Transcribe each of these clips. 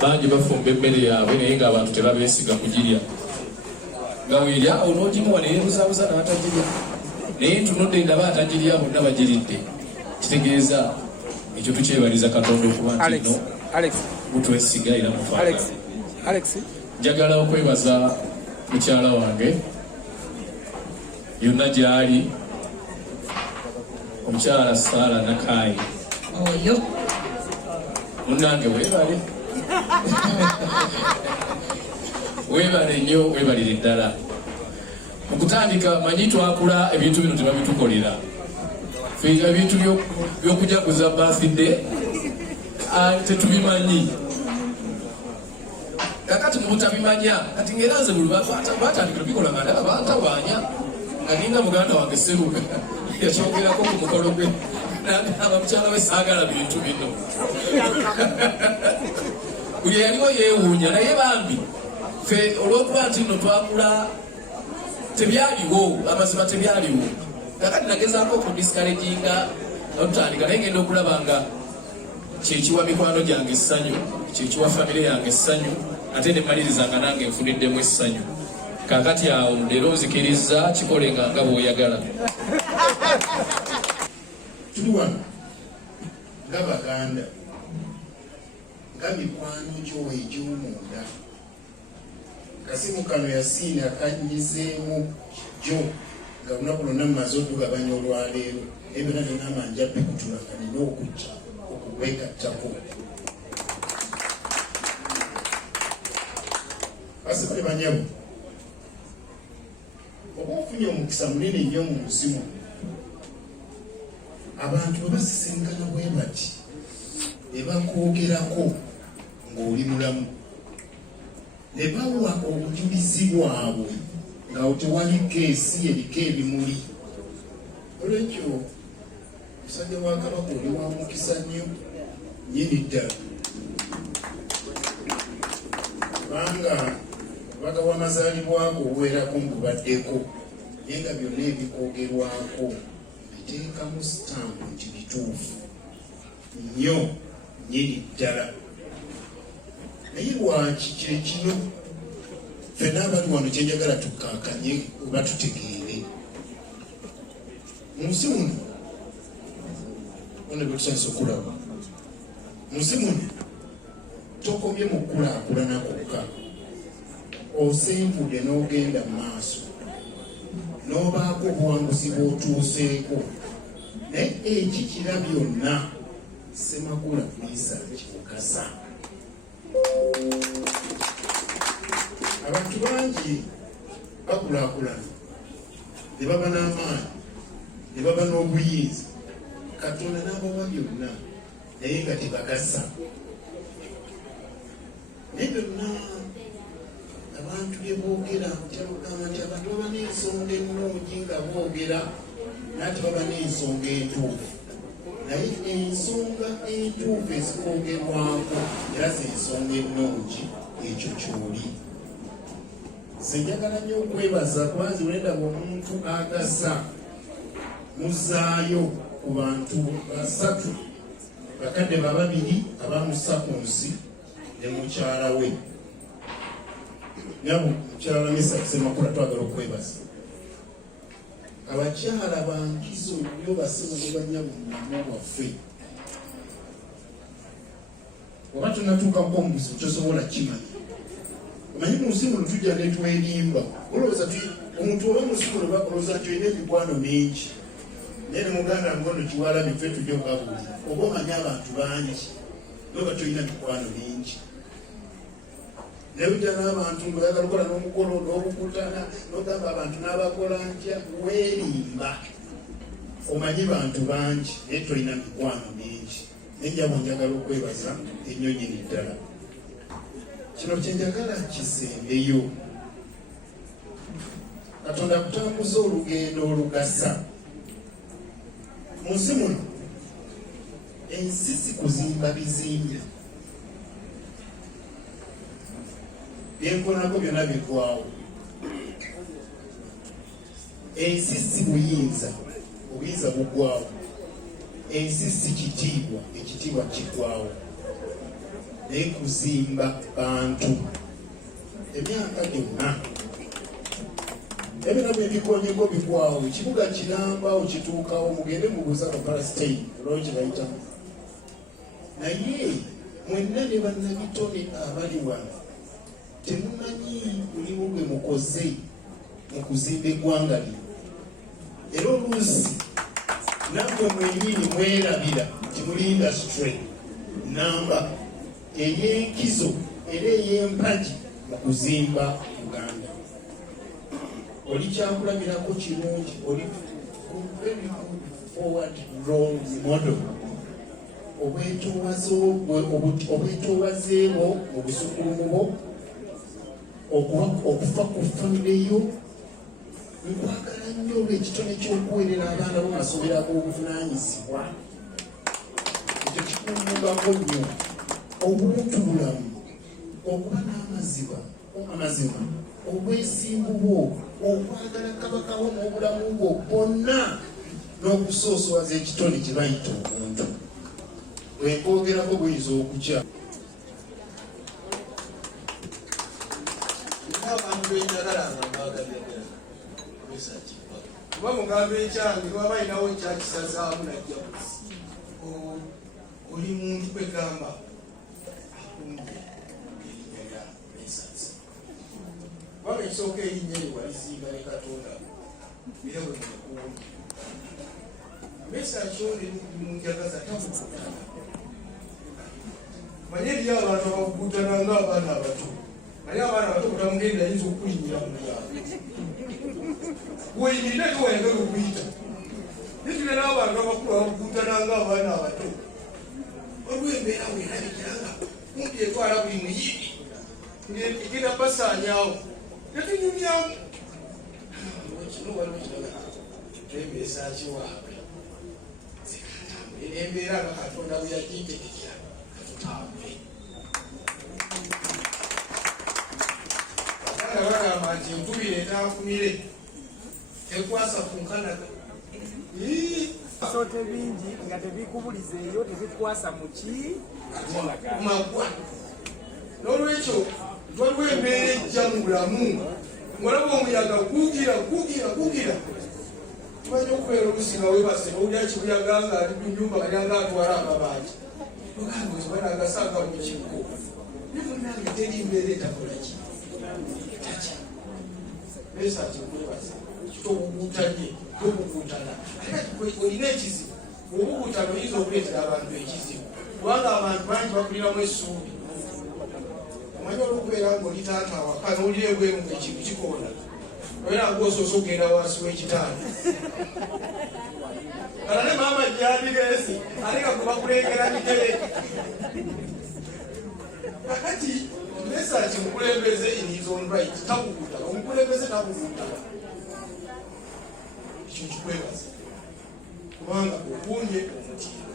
bangi bafumba emmere yaabwe naye ng'abantu tebabeesiga kugirya nga weerya awo n'ogimuwa neyebuzabuza n'atagirya naye ntunudde ndaba atagirya bonna bagiridde kitegeeza ekyo tukyebaliza Katonda okuba nti no mutwesiga era mufaanana. Njagala okwebaza mukyala wange yonna gy'ali omukyala Saala Nakaayi oyo munnange weebale weebale nnyo weebalire ddala mu kutandika manyi twakula ebintu bino tebabitukolera ebintu by'okujaguza birthday tetubimanyi kakati mubutabimanya kati ngeraze buli batandikira bikola nga ndaba bantawaanya nga ninga muganda wange Seruga yakyogerako ku mukolo gwe nagamba mukyala we saagala bintu bino buli yaliwo yeewuunya naye bambi fe olw'okuba nti nno twakula tebyaliwo amazima tebyaliwo kakati nagezaako okudiscouraginga otutandika naye ngenda okulaba nga kyekiwa mikwano gyange essanyu kyekiwa famire yange essanyu ate nemalirizanga nange nfuniddemu essanyu kakati awo leero nzikiriza kikolenga nga bw'oyagala. Tuli wano nga Baganda nga mikwano gyo egy'omunda kasimu kano yasiina kanyizeemu gyo nga lunaku lwonna mumaze okugabanya olwaleero ebera nenamanja bikutula nga nina okujja okukwegattako basibale banyabo oba ofunye omukisa munene nnyo mu muzimu abantu bwe basisinkana bwe bati ne bakwogerako ng'oli mulamu ne bawa obujulizi bwabwe nga tewali keesi eriko ebimuli olwekyo musajja wa Kabaka oli wa mukisa nnyo nnyini ddala kubanga obubaka bwa Mazaalibwako obuwerako mbubaddeko naye nga byonna ebikwogerwako biteekamu sitampu nti bituufu nnyo nnyini ddala naye lwaki kyekino ffenna abali wano kyenjagala tukankanye oba tutegeere mu nsi muno one betusanyisa okulaba mu nsi muno tokomye mu kulaakulana kokka osempudde n'ogenda mu maaso n'obaako obuwanguzi bw'otuuseeko naye ekikira byonna Semakula Mesach kikukasa. Abantu bangi bakulaakulana ne baba n'amaanyi ne baba n'obuyinza Katonda n'abawa byonna naye nga tebagasa naye byonna abantu bye boogera kyalugamba nti abantu baba n'ensonga ennungi nga boogera naate baba n'ensonga entuufu naye ensonga entuufu ezikwogerwako era z'ensonga ennungi ekyo kyoli. Senjagala nnyo okwebaza kubanzi olendaba omuntu agasa muzaayo ku bantu basatu bakadde bababiri abamussa ku nsi ne mukyala we nyabo mukyala Mesach Semakula twagala okwebaza abakyala bankizo nnyo basibu banyabo mu bulamu bwaffe oba tonatuukako omubuzi kyosobola kimanya omanyi mu nsi muno tujja ne twerimba olowooza omuntu oba musikolo bakolooza nti olina emikwano mingi naye ne muganda ngono kiwalabi ffe tujja okabuli oba omanyi abantu bangi noba tolina mikwano mingi nebujja n'abantu ngaoyagala okola n'omukolo n'obukutana n'ogamba abantu n'abakola ntya weerimba omanyi bantu bangi naye tolina mikwano mingi nenjabo njagala okwebaza ennyo nnyini ddala kino kyenjagala kisembeyo Katonda kutambuza olugendo olugasa mu nsi muno ensi si kuzimba bizimbe byenkolako byonna biggwawo ensi si buyinza obuyinza buggwawo ensi si kitiibwa ekitiibwa kiggwawo naye kuzimba bantu. Emyaka gyonna ebirabo ebikonyeko bikwawo, kibuga kiramba okituukawo, mugende mubuuza Palestine olwoki bayitamu. Naye mwenna ne bannabitone abali wano temumanyi mulimu gwe mukoze mu kuzimba eggwanga lino. Era oluusi nammwe mwenyini mwerabira nti muli industry namba ey'enkizo era ey'empagi mu kuzimba Uganda. Oli kyakulabirako kirungi, oli very good forward role model. Obwetoowaze bwo mu busukulumu bwo, okufa ku famire yo, nkwagala nnyo olw'ekitone ky'okuweerera abaana bo masomero ag'obuvunaanyizibwa. Ekyo kikumbako nnyo obuntubulamu, okuba n'amazima, obwesimbu bwo, okwagala kabaka wo n'obulamu bwo bwonna, n'okusoosowaza ekitone kye bayita omuntu. Bwenkwogerako buyinza okukya. Kuba mugambo ekyange waba ayinawo kyakisazaamu najja oli muntu kwegamba akumbe erinnya lya Mesach. Kubanga ekisooka erinnya lye walizimba ne Katonda era bwe mukuumbi. Mesach ono munjagaza tabukutana. Manye eriyo abantu abakukutana ng'abaana abato. Naye abaana abato kutamugenda ayinza okukulinyira mu byalo. Weyimirire tewayagala okuyita. Nitule n'abantu abakulu abakukutana ng'abaana abato. Olw'embeera weerabikira nga kumpi etwala buli muyindi ng'egenda basaanyaawo. Tetunyumyamu. Kino waliwo kiraga Mesach waabwe. Embeera nga Katonda bwe yagitegekera katutambule. Abaganda bagamba nti enkubira etaafunire tekwasa ku nkanaga. Sote bingi nga tebikubuliza eyo tebikwasa mu magwa. N'olwekyo waliwo embeera ejja mu bulamu ng'olaba omuyaga gugira. Tumanyi okubeera oluusi nga weebase owulira kibuyaga ng'ali ku nnyumba galyanga atwala amabaati. Ogamba nti bana agasanga mu kikko. Ne munnange teri mbeera etakola ki? Etaki. Mesach okwebaza kitobugutanye tobugutana. Ate olina ekizibu. Obugutano oyinza okuleetera abantu ekizibu. Kubanga abantu bangi bakuliramu essuubi. Omanyi olw'okubeera ng'oli taata awaka n'olira ebweru ng'ekintu kikoona. Era ng'osoose okugenda wansi w'ekitanda. Kala ne maama gy'aligese aleka kuba kulengera migere. Kakati Mesach mukulembeze in his own right. Tabugutana. Omukulembeze tabugutana. Ekyo kikwebaza. Kubanga okuumye omutindo.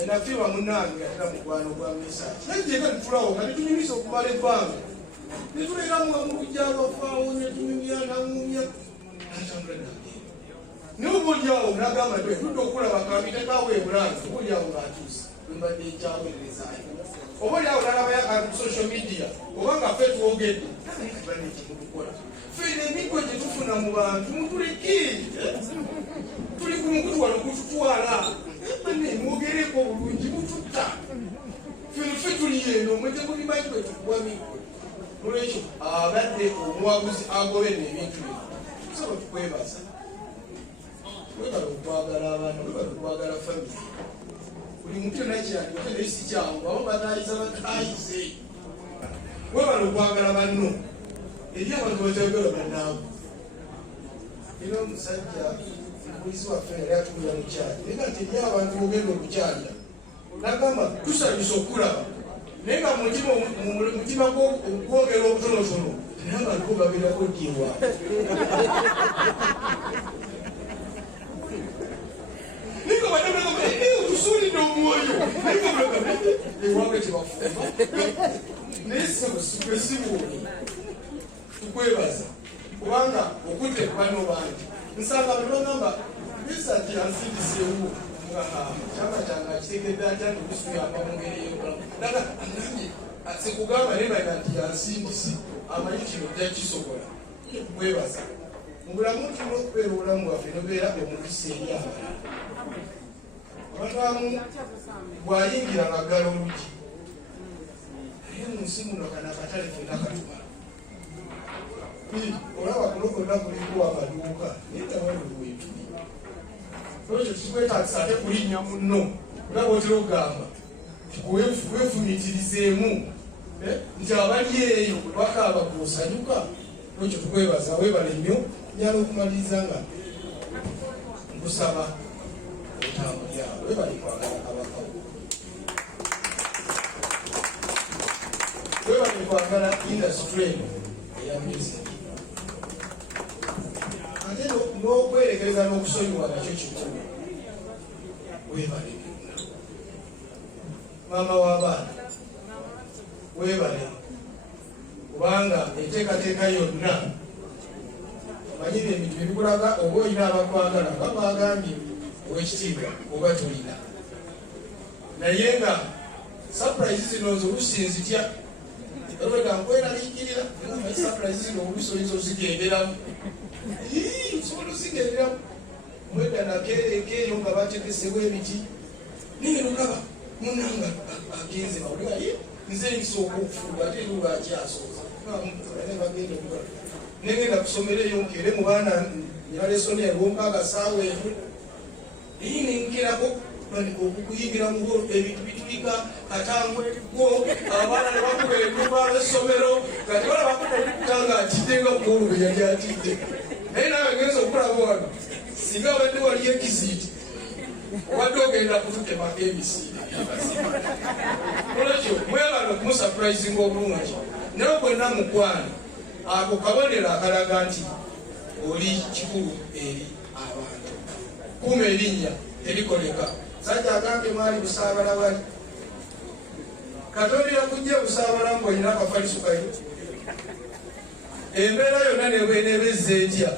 Enafiirwa munnange atera mukwano gwa Mesach. Najjeka nitulawo nga netunyumisa okumala ebbanga. Netuleera mujja abafaawo netunyumya namumya. Natambula nagenda. Naye obaolyawo n'agamba nti tudde okulaba kambitekaawo ebulanzi obaolyawo ng'atuuse. Mbadde ekyaweerezaayo. Obaolyawo n'alabayo akantu ku social media oba nga ffe twogedde. Kibadde ekimutukola. Ffe n'emiggo gye tufuna mu bantu mutuleke. Tuli ku mukutu wano kututwala. Mwogereko bulungi mututta. Ffe tuli eno mwete mulimanyi bwe tukuwa miggo. Olwekyo abadde omuwabuzi agobera ebintu bino. Tusaba tukwebaza. Webala okwagala abaana, webala okwagala famire. Buli muntu yonna kyali ate naye si kyangu abo bataayiza bataayize. Webala okwagala banno. Eri abantu batayagala bannaabwe. Era omusajja omupolisi waffe yali atumira mukyali. Naye nga teri abantu bogenda okukyalira. N'agamba tusanyusa okulaba. Naye nga mutima gwogera obutonotono. Naye abantu bo babeerako ddiwa. Naye nga badamagamba otusuulidde omwoyo. Naye nga bagamba ewaabwe tebafuma. Naye sibuuni. Tukwebaza. Kubanga okutte ku bano bangi. Nsanga bwe bagamba Mesach yansindiseewo kyama kyange akitegeedde atya nti okusuyamba mu ngeri ey'obulamu naga anange sekugamba nebaga nti yansindisi amanyi kino jakisobola mwebaza mu bulamu tulina okubeera obulamu bwaffe nobeera omukisa eri abalala abantu abamu bw'ayingira ngaggala olugi naye mu nsi muno kana akatale konna katuma olaba kuno konna kuliku amaduuka naye tawaliwetuli ekyo kikwetagisa ate kulinnya munno olaba otera okugamba wefumitirizeemu nti abali eyo bakaaba kuosanyuka ekyo tukwebaza webale nnyo nyala okumaliriza nga nkusaba otambulyawo webale kwagala kabakawo webale kwagala industry eno eya music ate n'okwerekereza n'okusonyiwa nakyo kikulu webale byonna maama w'abaana webale kubanga enteekateeka yonna manyire ebintu ebikulaga oba olina abakwagala nga bagambye owekitiibwa oba tolina naye nga surprise zino nze olusi nzitya olwega nkweraliikirira surprise zino olusi oyinza ozigenderamu osobola ozigenderamu mwedda nakeereekeeyo nga bategesewo ebiti naye nolaba munanga agenze bawuliraye nze nsooka okufuuga ate eri lwakyasooza bagenda okukola negenda kusomera eyo nkere mu baana nyalesoni erwompaaga saawa eyo naye nenkerako okukuyingira mu ebintu bitulika katangwerigo abaana ne bakuba ennyumba ab'essomero kati bala bakuba ekutanga atiddenga kuolube yali atidde naye nawe genza okulaba wano singa abadde wali ekisiiti obadde ogenda kututemako emisiire olwekyo mwebala okumusapurayizinga obulungi naye gwenna mukwana ako kabonero akalaga nti oli kikulu eri abantu kuuma erinnya erikoleka sajja agambe mwali busaabala wali katondera kujja busaabala mbu olina akafaliso kayo embeera yonna nebeza etya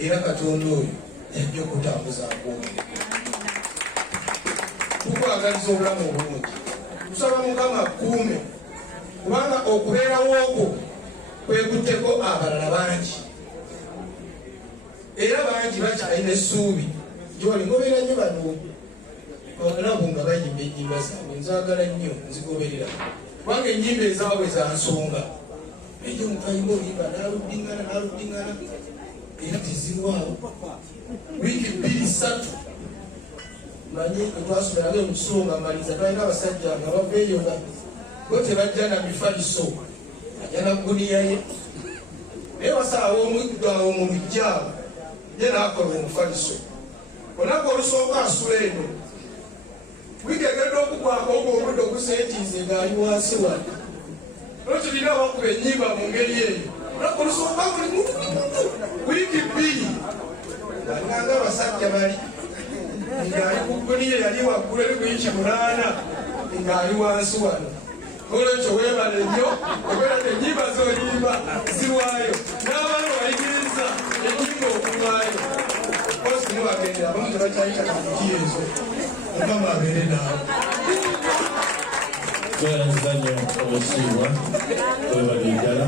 era katonda oyo yajja okutambuza akuume tukwagaliza obulamu obulungi tusaba mukama akuume kubanga okubeerawo okwo kwekutteko abalala bangi era bangi bakyalina essuubi gyoli ngoberera nnyo bano abanabo nga bayimba ennyimba zaabwe nzagala nnyo nzigoberera kubanga ennyimba ezaabwe za nsonga ejo omutayimba olimba naludingana era tezirwawo wiiki 2-3 manye etwasomeraga omusonga maliza twalina abasajja nga baveeyo nga bo tebajja na mifaliso ajja na guniya ye naye wasaawa omuggawo mu lujjaawo ye naakola omufaliso olunaku olusooka asula eno wigegedde okugwako ogwo omudde ogusentiize ng'ali wansi wano notulina abakuba ennyimba mu ngeri eyo olunaku olusooka buli wiiki 2 nganga abasajja bali ng'ali ku guniya yali waggulu eri wiiki 8 ng'ali wansi wano olwekyo weebale nnyo obeera ennyimba z'oyimba ziwaayo n'abaana bayigiriza ennyimba okuwaayo kosi nibagendera abamu tebakyayita kabiki ezo omama abeere naawe tweranziza nnyo obusiibwa webale ddala